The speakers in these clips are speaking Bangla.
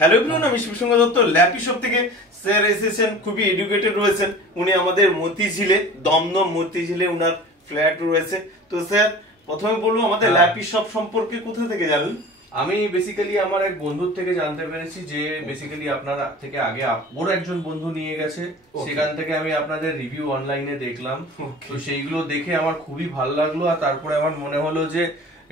হ্যালো এভরিওয়ান, আমি শিবসঙ্গ দত্ত ল্যাপি শপ থেকে। স্যার এসেছেন, খুবই এডুকেটেড রয়েছেন উনি। আমাদের মতিঝিলে, দমদম মতিঝিলে উনার ফ্ল্যাট রয়েছে। তো স্যার প্রথমে বলবো আমাদের ল্যাপি শপ সম্পর্কে কোথা থেকে জানেন? আমি বেসিক্যালি আমার এক বন্ধুর থেকে জানতে পেরেছি যে বেসিক্যালি আপনার থেকে আগে ওর একজন বন্ধু নিয়ে গেছে, সেখান থেকে আমি আপনাদের রিভিউ অনলাইনে দেখলাম। তো সেইগুলো দেখে আমার খুবই ভালো লাগলো, আর তারপরে আমার মনে হলো যে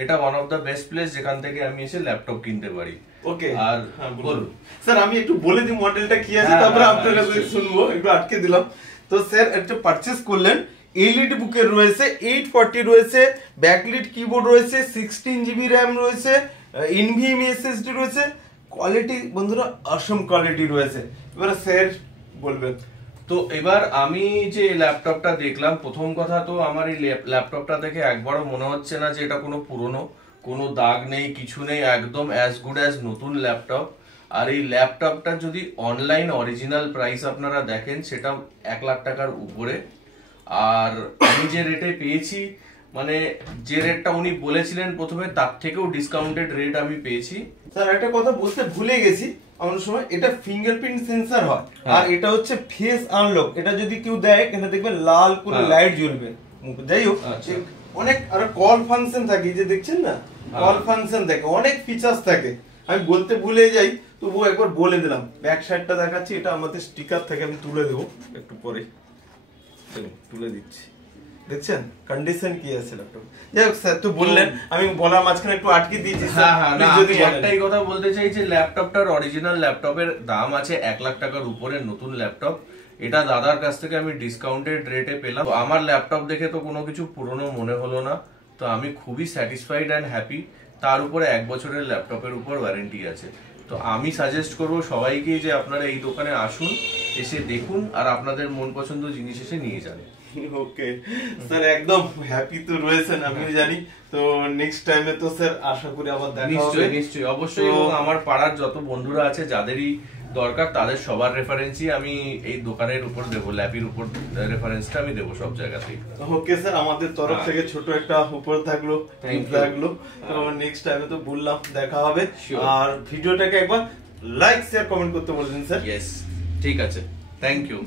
এটা one of the best place যেখান থেকে আমি এসে ল্যাপটপ কিনতে পারি। ওকে, আর বলুন স্যার, আমি একটু বলে দিই মডেলটা কি আছে, তারপরে আপনার কাছে শুনবো। একটু আটকে দিলাম। তো স্যার একটা পারচেজ করলেন, এলইডি বুকের রয়েছে, 840 রয়েছে, ব্যাকলিট কিবোর্ড রয়েছে, 16 জিবি র্যাম রয়েছে, এনভিএমই এসএসডি রয়েছে। কোয়ালিটি বন্ধুরা অসম কোয়ালিটি রয়েছে। এবারে স্যার বলবেন। তো এবার আমি যে ল্যাপটপটা দেখলাম, প্রথম কথা তো আমার এই ল্যাপটপটা দেখে একবারও মনে হচ্ছে না যে এটা কোনো পুরনো, কোনো দাগ নেই, কিছু নেই, একদম অ্যাজ গুড অ্যাজ নতুন ল্যাপটপ। আর এই ল্যাপটপটা যদি অনলাইন অরিজিনাল প্রাইস আপনারা দেখেন, সেটা 1 লাখ টাকার উপরে। আর আমি যে রেটে পেয়েছি, মানে যে রেটটা উনি বলেছিলেন প্রথমে, তার থেকেও ডিসকাউন্টেড রেট আমি পেয়েছি। স্যার একটা কথা বলতে ভুলে গেছি, অনেক সময় এটা ফিঙ্গারপ্রিন্ট সেন্সর হয়, আর এটা হচ্ছে ফেস আনলক। এটা যদি কেউ দেয়, এখানে দেখবেন লাল করে লাইট জ্বলবে। যাই হোক, অনেক আর কল ফাংশন থাকে, যে দেখছেন না, কল ফাংশন থাকে, অনেক ফিচার্স থাকে। আমি বলতে ভুলে যাই, তবুও একবার বলে দিলাম। ব্যাক সাইডটা দেখাচ্ছি, এটা আমাদের স্টিকার থেকে আমি তুলে দেবো একটু পরে। তুলে দিচ্ছি, দেখছেন কন্ডিশন কি আছে ল্যাপটপ। যাই হোক স্যার, তো বললেন, আমি বলার মাঝখানে একটু আটকে দিয়েছি। যদি একটাই কথা বলতে চাই যে ল্যাপটপটার অরিজিনাল ল্যাপটপের দাম আছে 1 লাখ টাকার উপরে, নতুন ল্যাপটপ। এটা দাদার কাছ থেকে আমি ডিসকাউন্টেড রেটে পেলাম। আমার ল্যাপটপ দেখে তো কোনো কিছু পুরনো মনে হলো না, তো আমি খুবই স্যাটিসফাইড অ্যান্ড হ্যাপি। তার উপরে 1 বছরের ল্যাপটপের উপর ওয়ারেন্টি আছে। তো আমি সাজেস্ট করবো সবাইকে যে আপনারা এই দোকানে আসুন, এসে দেখুন, আর আপনাদের মন পছন্দ জিনিস এসে নিয়ে যান। ওকে স্যার, একদম হ্যাপি তো রয়েছেন, আমি জানি। তো নেক্সট টাইমে তো স্যার আশা করি আবার দেখা হবে। নিশ্চয়ই নিশ্চয়ই, অবশ্যই। এবং আমার পাড়ার যত বন্ধুরা আছে, যাদেরই দরকার, তাদের সবার রেফারেন্সই আমি এই দোকানের উপর দেবো, ল্যাপির উপর রেফারেন্সটা আমি দেবো সব জায়গাতেই। ওকে স্যার, আমাদের তরফ থেকে ছোট একটা উপর থাকলো, থাকলো। তো নেক্সট টাইমে তো বললাম দেখা হবে। আর ভিডিওটাকে একবার লাইক শেয়ার কমেন্ট করতে বলবেন স্যার। ইয়েস, ঠিক আছে, থ্যাংক ইউ।